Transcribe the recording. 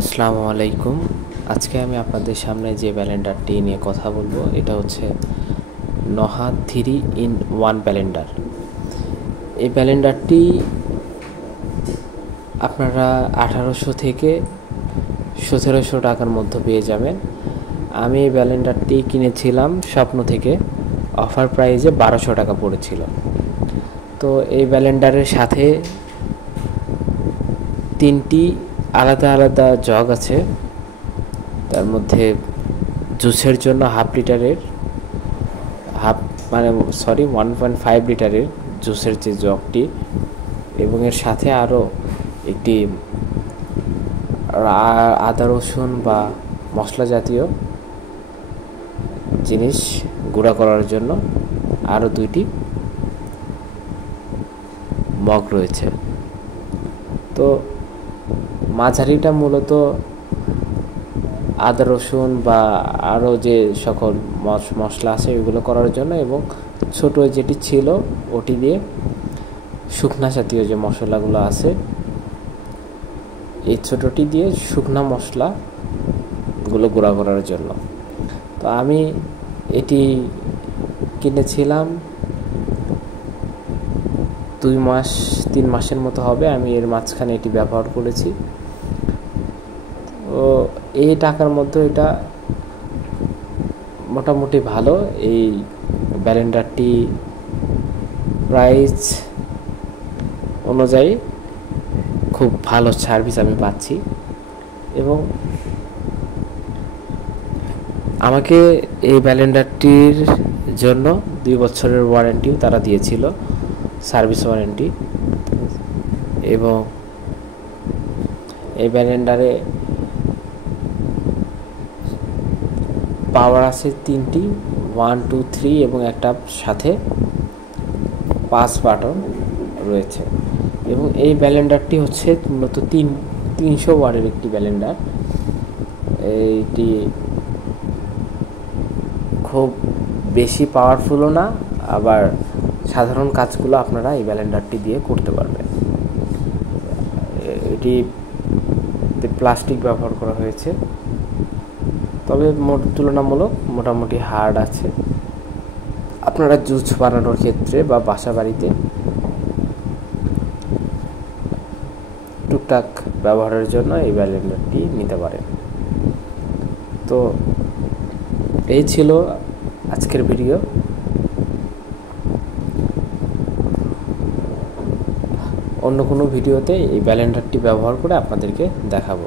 আসসালামু আলাইকুম। আজকে আমি আপনাদের সামনে যে ব্লেন্ডারটি নিয়ে কথা বলবো এটা হচ্ছে নহা 3-in-1 ব্লেন্ডার। এই ব্লেন্ডারটি আপনারা 1800 থেকে 1700 টাকার মধ্যে পেয়ে যাবেন। আমি এই ব্লেন্ডারটি কিনেছিলাম স্বপ্ন থেকে, অফার প্রাইসে 1200 টাকা পড়েছিল। তো এই ব্লেন্ডারের সাথে 3টি আলাদা আলাদা জগ আছে। তার মধ্যে জুসের জন্য হাফ লিটারের 1.5 লিটারের জুসের যে জগটি, এবং এর সাথে আরও একটি আদা রসুন বা মশলা জাতীয় জিনিস গুঁড়া করার জন্য আরও 2টি মগ রয়েছে। তো মাঝারিটা মূলত আদা রসুন বা আরও যে সকল মশলা আছে এগুলো করার জন্য, এবং ছোট যেটি ছিল ওটি দিয়ে শুকনা জাতীয় যে মশলাগুলো আছে, এই ছোটটি দিয়ে শুকনা মশলাগুলো গুঁড়া করার জন্য। তো আমি এটি কিনেছিলাম 2-3 মাসের মতো হবে। আমি এর মাঝখানে এটি ব্যবহার করেছি। তো এই টাকার মধ্যে এটা মোটামুটি ভালো। এই ব্লেন্ডারটি প্রাইস অনুযায়ী খুব ভালো সার্ভিস আমি পাচ্ছি, এবং আমাকে এই ব্লেন্ডারটির জন্য 2 বছরের ওয়ারেন্টিও তারা দিয়েছিল, সার্ভিস ওয়ারেন্টি। এবং এই ব্লেন্ডারে পাওয়ার আছে 3টি, 1, 2, 3, এবং একটা সাথে 5 বাটন রয়েছে। এবং এই ব্লেন্ডারটি হচ্ছে মূলত 300 ওয়াটের একটি ব্লেন্ডার। এইটি খুব বেশি পাওয়ারফুলও না, আবার সাধারণ কাজগুলো আপনারা এই ব্লেন্ডারটি দিয়ে করতে পারবেন। এটি প্লাস্টিক ব্যবহার করা হয়েছে, তবে তুলনামূলক মোটামুটি হার্ড আছে। আপনারা জুস বানানোর ক্ষেত্রে বা বাসা বাড়িতে টুকটাক ব্যবহারের জন্য এই ব্লেন্ডারটি নিতে পারেন। তো এই ছিল আজকের ভিডিও। অন্য কোনো ভিডিওতে এই ব্লেন্ডারটি ব্যবহার করে আপনাদেরকে দেখাবো।